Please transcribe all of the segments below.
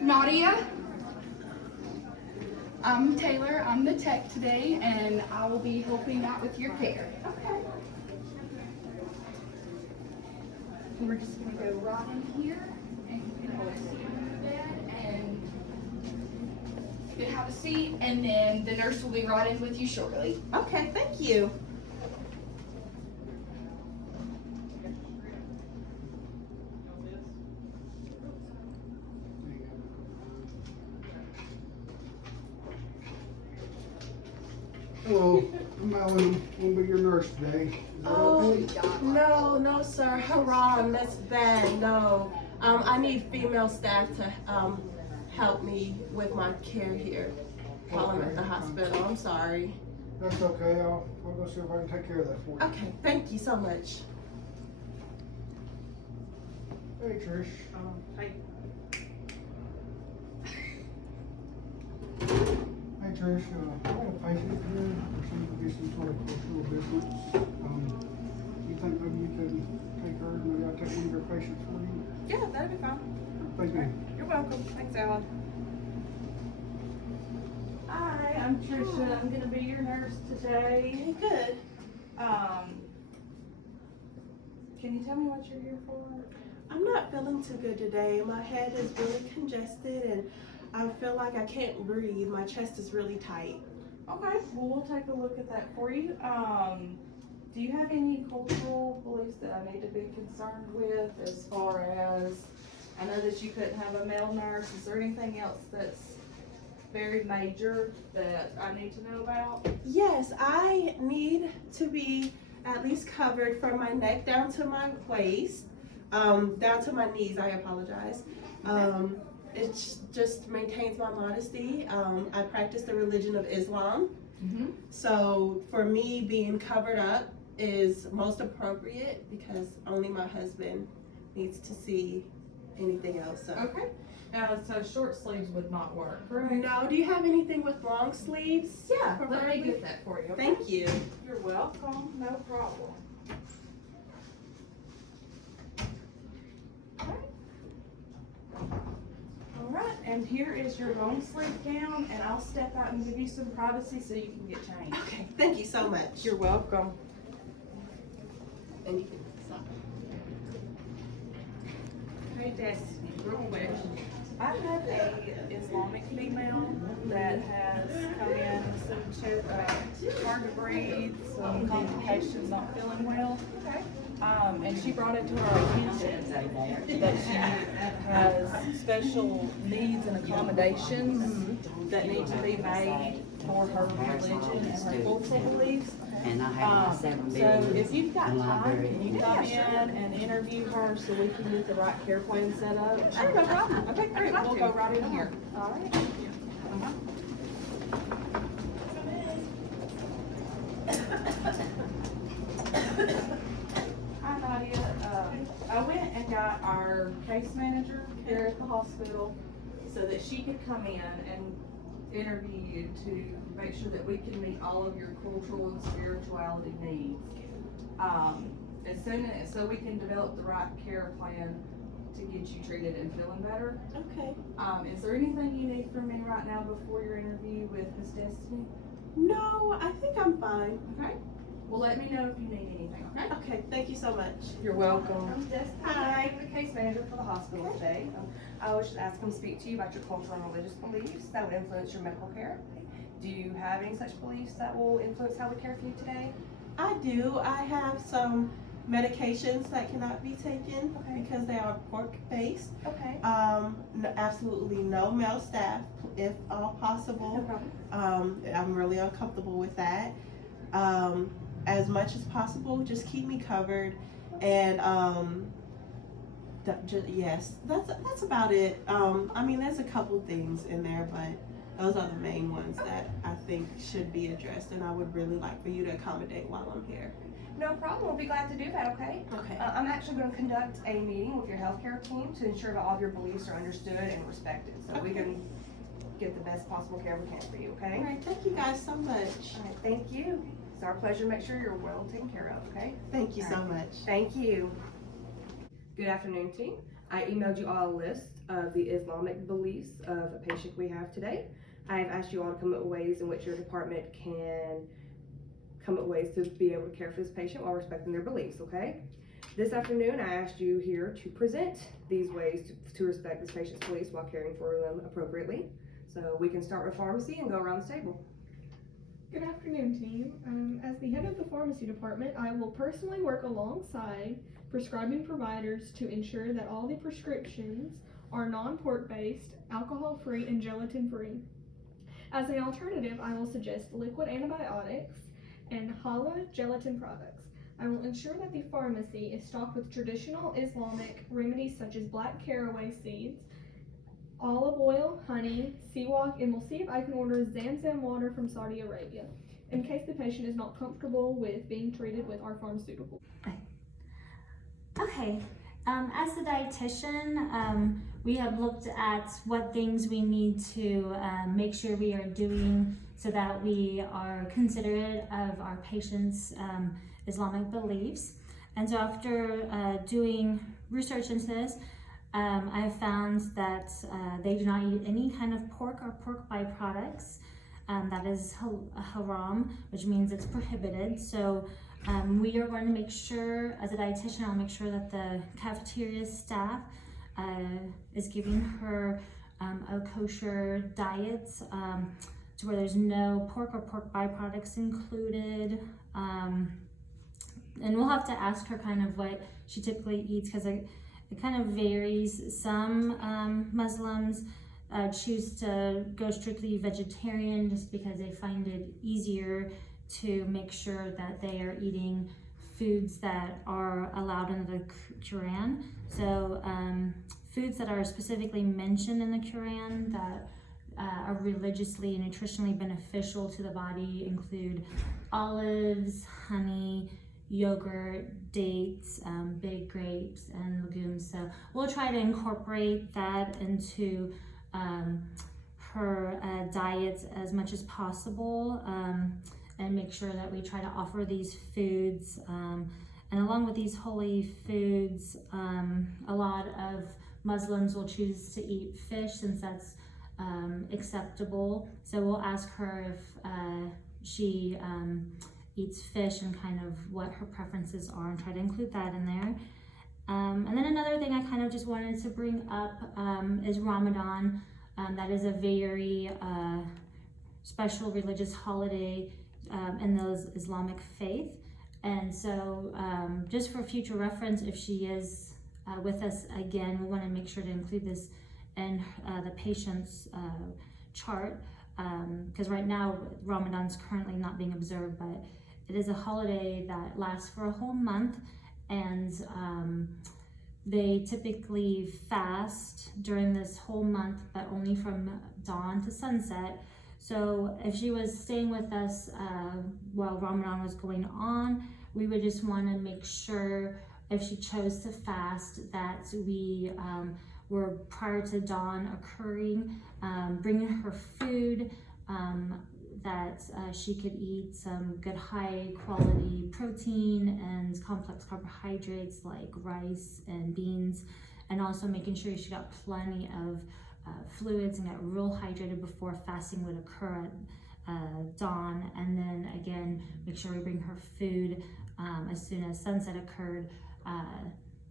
Nadia. I'm Taylor. I'm the tech today, and I will be helping out with your care. Okay. We're just going to go right in here, and you can always sit on the bed, and you can have a seat, and then the nurse will be right in with you shortly. Okay, thank you. Hello, I'm Alan. I'll be your nurse today. Is that okay? No, sir. Haram, that's bad. No. I need female staff to help me with my care here while I'm at the hospital. I'm sorry. That's okay. I'll go see if I can take care of that for you. Okay, thank you so much. Hey, Trish. Hey, Hey, Trish. I got a patient here. There seems to be some sort of cultural difference. You think maybe you could take her? Maybe I'll take one of your patients for you. yeah, that'd be fine. Thank you. You're welcome. Thanks, Alan. Hi, I'm Trisha. I'm gonna be your nurse today. Okay, good. Can you tell me what you're here for? I'm not feeling too good today. My head is really congested and I feel like I can't breathe. My chest is really tight. Okay, well, we'll take a look at that for you. Do you have any cultural beliefs that I need to be concerned with as far as, I know that you couldn't have a male nurse. Is there anything else that's very major that I need to know about? Yes, I need to be at least covered from my neck down to my waist, down to my knees. I apologize. It just maintains my modesty. I practice the religion of Islam. So for me, being covered up is most appropriate because only my husband needs to see anything else. So. Okay. So short sleeves would not work, correct? No, do you have anything with long sleeves? Yeah, let me preferably? get that for you. Okay? Thank you. You're welcome, no problem. Okay. All right, and here is your long sleeve gown, and I'll step out and give you some privacy so you can get changed. Okay, thank you so much. You're welcome. And you can stop. Hey, Destiny, real quick. I have a Islamic female that has come in with some hard to breathe, some complications, not feeling well. Okay. And she brought it to our attention that she has special needs and accommodations that need to be made for her religion and her cultural beliefs. And I have my 7 So buildings if you've got and time, library. can you come in and interview her so we can get the right care plan set up? Sure, no problem. Okay, great, we'll go right in here. All right. Hi Nadia, I went and got our case manager here at the hospital so that she could come in and interview you to make sure that we can meet all of your cultural and spirituality needs. So we can develop the right care plan to get you treated and feeling better. Okay. Is there anything you need from me right now before your interview with Miss Destiny? No, I think I'm fine. Okay. Well, let me know if you need anything, okay? Okay, thank you so much. You're welcome. I'm Destiny. Hi. I'm the case manager for the hospital today. I was just asking to speak to you about your cultural and religious beliefs that would influence your medical care. Do you have any such beliefs that will influence how we care for you today? I do. I have some medications that cannot be taken Okay. because they are pork-based. Okay. Absolutely no male staff, if all No possible. problem. I'm really uncomfortable with that. As much as possible, just keep me covered, and yes, that's about it. I mean, there's a couple things in there, but those are the main ones that I think should be addressed, and I would really like for you to accommodate while I'm here. No problem. We'll be glad to do that, okay? Okay. I'm actually going to conduct a meeting with your healthcare team to ensure that all of your beliefs are understood and respected so we can get the best possible care we can for you, okay? All right. Thank you guys so much. All right, thank you. It's our pleasure to make sure you're well taken care of, okay? Thank you so much. Thank you. Good afternoon, team. I emailed you all a list of the Islamic beliefs of a patient we have today. I have asked you all to come up with ways in which your department can come up with ways to be able to care for this patient while respecting their beliefs, okay? This afternoon, I asked you here to present these ways to respect this patient's beliefs while caring for them appropriately. So we can start with pharmacy and go around the table. Good afternoon, team. As the head of the pharmacy department, I will personally work alongside prescribing providers to ensure that all the prescriptions are non-pork based, alcohol-free, and gelatin-free. As an alternative, I will suggest liquid antibiotics and challah gelatin products. I will ensure that the pharmacy is stocked with traditional Islamic remedies such as black caraway seeds, olive oil, honey, seawalk, and we'll see if I can order Zamzam water from Saudi Arabia in case the patient is not comfortable with being treated with our pharmaceutical. Okay, as a dietitian, we have looked at what things we need to make sure we are doing so that we are considerate of our patients' Islamic beliefs. And so after doing research into this, I have found that they do not eat any kind of pork or pork byproducts. That is haram, which means it's prohibited. So we are going to make sure, as a dietitian, I'll make sure that the cafeteria staff is giving her a kosher diet to where there's no pork or pork byproducts included. And we'll have to ask her kind of what she typically eats because it kind of varies. Some Muslims choose to go strictly vegetarian just because they find it easier to make sure that they are eating foods that are allowed in the Quran. So foods that are specifically mentioned in the Quran that are religiously and nutritionally beneficial to the body include olives, honey, yogurt, dates, big grapes, and legumes. So we'll try to incorporate that into her diet as much as possible and make sure that we try to offer these foods. And along with these holy foods, a lot of Muslims will choose to eat fish since that's acceptable. So we'll ask her if she eats fish and kind of what her preferences are and try to include that in there. And then another thing I kind of just wanted to bring up is Ramadan. That is a very special religious holiday in the Islamic faith. And so just for future reference, if she is with us again, we want to make sure to include this in the patient's chart because right now Ramadan's currently not being observed, but it is a holiday that lasts for a whole month, and they typically fast during this whole month, but only from dawn to sunset. So if she was staying with us while Ramadan was going on, we would just want to make sure if she chose to fast that we were prior to dawn occurring, bringing her food, that she could eat some good high quality protein and complex carbohydrates like rice and beans, and also making sure she got plenty of fluids and got real hydrated before fasting would occur at dawn. And then again, make sure we bring her food as soon as sunset occurred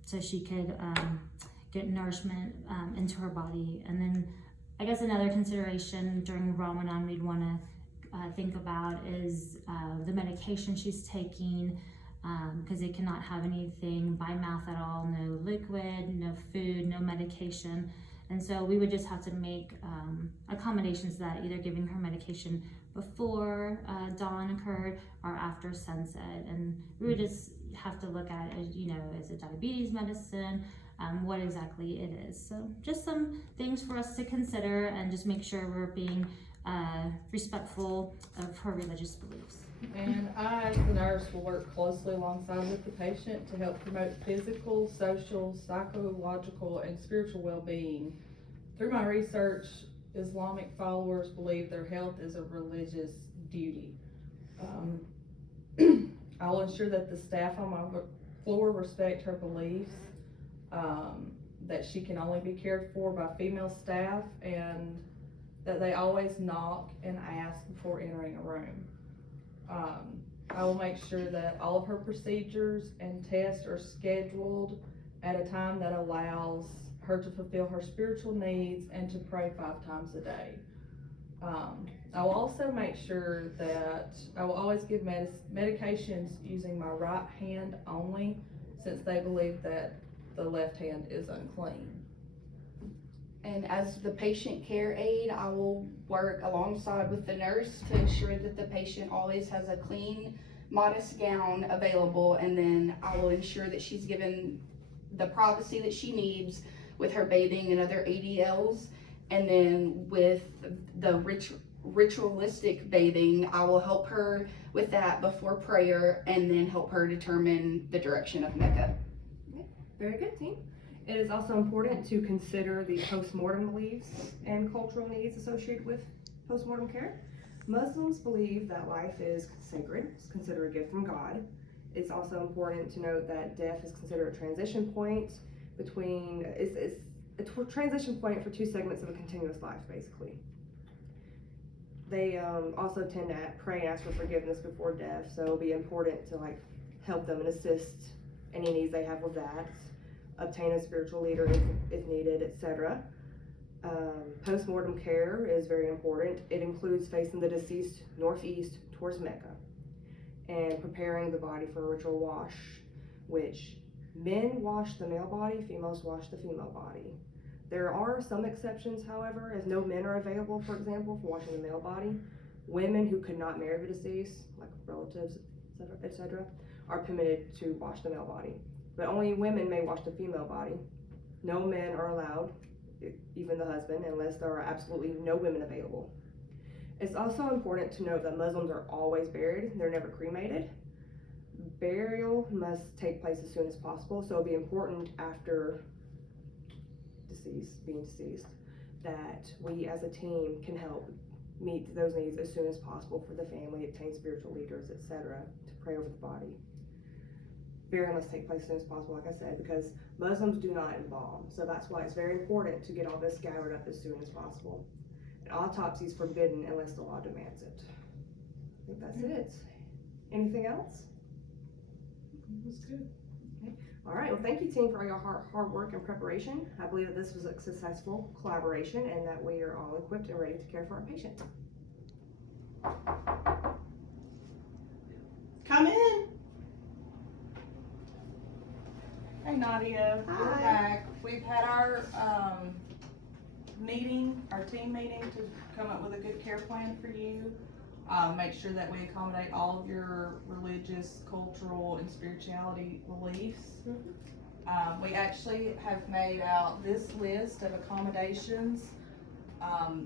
so she could get nourishment into her body. And then I guess another consideration during Ramadan we'd want to think about is the medication she's taking, because it cannot have anything by mouth at all, no liquid, no food, no medication. And so we would just have to make accommodations to that, either giving her medication before dawn occurred or after sunset. And we would just have to look at it, you know, is it diabetes medicine, what exactly it is. So just some things for us to consider and just make sure we're being respectful of her religious beliefs. And I, as the nurse, will work closely alongside with the patient to help promote physical, social, psychological, and spiritual well-being. Through my research, Islamic followers believe their health is a religious duty. I'll ensure that the staff on my floor respect her beliefs, that she can only be cared for by female staff, and that they always knock and ask before entering a room. I will make sure that all of her procedures and tests are scheduled at a time that allows her to fulfill her spiritual needs and to pray 5 times a day. I will also make sure that I will always give medications using my right hand only, since they believe that the left hand is unclean. And as the patient care aide, I will work alongside with the nurse to ensure that the patient always has a clean, modest gown available, and then I will ensure that she's given the privacy that she needs with her bathing and other ADLs. And then with the ritualistic bathing, I will help her with that before prayer, and then help her determine the direction of Mecca. Very good, team. It is also important to consider the post-mortem beliefs and cultural needs associated with post-mortem care. Muslims believe that life is sacred, it's considered a gift from God. It's also important to note that death is considered a transition point between, it's a transition point for 2 segments of a continuous life, basically. They also tend to pray and ask for forgiveness before death, so it'll be important to help them and assist any needs they have with that. Obtain a spiritual leader if needed, etc. Post-mortem care is very important. It includes facing the deceased northeast towards Mecca and preparing the body for a ritual wash, which men wash the male body, females wash the female body. There are some exceptions, however, as no men are available, for example, for washing the male body. Women who could not marry the deceased, like relatives, etc., are permitted to wash the male body. But only women may wash the female body. No men are allowed, even the husband, unless there are absolutely no women available. It's also important to note that Muslims are always buried, they're never cremated. Burial must take place as soon as possible, so it'll be important after being deceased, that we as a team can help meet those needs as soon as possible for the family, obtain spiritual leaders, etc., to pray over the body. Burial must take place as soon as possible, like I said, because Muslims do not embalm, so that's why it's very important to get all this gathered up as soon as possible. An autopsy is forbidden unless the law demands it. I think that's it. Anything else? That's good. All right, well, thank you, team, for your hard work and preparation. I believe that this was a successful collaboration and that we are all equipped and ready to care for our patient. Come in. Hey Nadia, we're Hi. back. We've had our meeting, our team meeting, to come up with a good care plan for you. Make sure that we accommodate all of your religious, cultural, and spirituality beliefs. We actually have made out this list of accommodations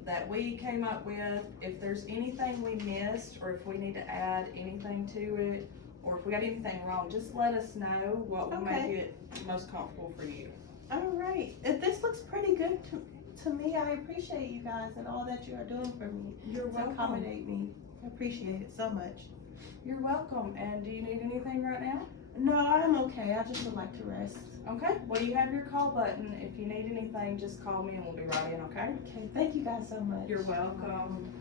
that we came up with. If there's anything we missed, or if we need to add anything to it, or if we got anything wrong, just let us know what would make it most comfortable for you. All right. This looks pretty good to me. I appreciate you guys and all that you are doing for me. You're to welcome. accommodate me. I appreciate it so much. You're welcome. And do you need anything right now? No, I'm okay. I just would like to rest. Okay, well, you have your call button. If you need anything, just call me and we'll be right in, okay? Okay, thank you guys so much. You're welcome.